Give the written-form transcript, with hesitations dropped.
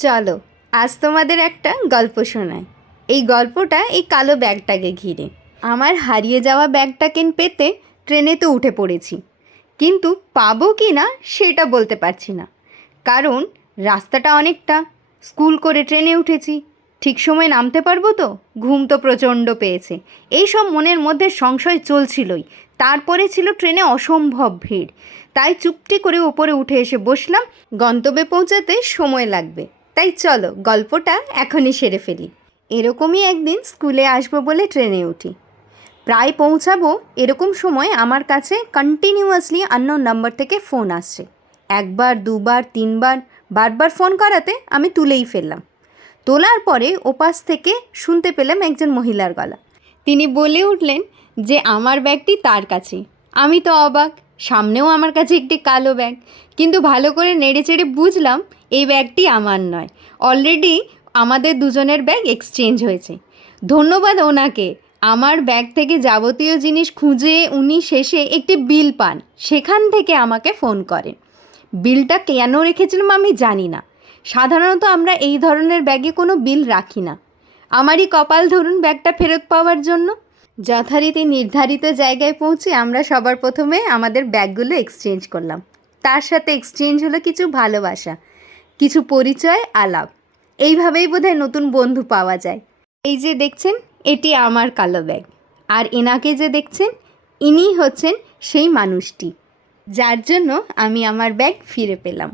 চলো আজ তোমাদের একটা গল্প শোনাই। এই গল্পটা এই কালো ব্যাগটাকে ঘিরে। আমার হারিয়ে যাওয়া ব্যাগটাকে পেতে ট্রেনে তো উঠে পড়েছি, কিন্তু পাবো কি না সেটা বলতে পারছি না, কারণ রাস্তাটা অনেকটা। স্কুল করে ট্রেনে উঠেছি, ঠিক সময় নামতে পারবো তো? ঘুম তো প্রচণ্ড পেয়েছে। এই সব মনের মধ্যে সংশয় চলছিলই। তারপরে ছিল ট্রেনে অসম্ভব ভিড়, তাই চুপটি করে ওপরে উঠে এসে বসলাম। গন্তব্যে পৌঁছাতে সময় লাগবে, তাই চলো গল্পটা এখনই সেরে ফেলি। এরকমই একদিন স্কুলে আসবো বলে ট্রেনে উঠি। প্রায় পৌঁছাবো এরকম সময় আমার কাছে কন্টিনিউয়াসলি আননোন নাম্বার থেকে ফোন আসছে। একবার, দুবার, তিনবার, বারবার ফোন করাতে আমি তুলেই ফেললাম। তোলার পরে ওপাশ থেকে শুনতে পেলাম একজন মহিলার গলা। তিনি বলে উঠলেন যে আমার ব্যাগটি তার কাছে। আমি তো অবাক, সামনেও আমার কাছে একটি কালো ব্যাগ, কিন্তু ভালো করে নেড়েচেড়ে বুঝলাম এই ব্যাগটি আমার নয়। অলরেডি আমাদের দুজনের ব্যাগ এক্সচেঞ্জ হয়েছে। ধন্যবাদ ওনাকে। আমার ব্যাগ থেকে যাবতীয় জিনিস খুঁজে উনি শেষে একটি বিল পান, সেখান থেকে আমাকে ফোন করেন। বিলটা কেন রেখেছিলাম আমি জানি না। সাধারণত আমরা এই ধরনের ব্যাগে কোনো বিল রাখি না। আমারই কপাল ধরুন ব্যাগটা ফেরত পাওয়ার জন্য। যথারীতি নির্ধারিত জায়গায় পৌঁছে আমরা সবার প্রথমে আমাদের ব্যাগগুলো এক্সচেঞ্জ করলাম। তার সাথে এক্সচেঞ্জ হলো কিছু ভালোবাসা, কিছু পরিচয়, আলাপ। এইভাবেই বোধহয় নতুন বন্ধু পাওয়া যায়। এই যে দেখছেন, এটি আমার কালো ব্যাগ, আর এনাকে যে দেখছেন, ইনি হচ্ছেন সেই মানুষটি যার জন্য আমি আমার ব্যাগ ফিরে পেলাম।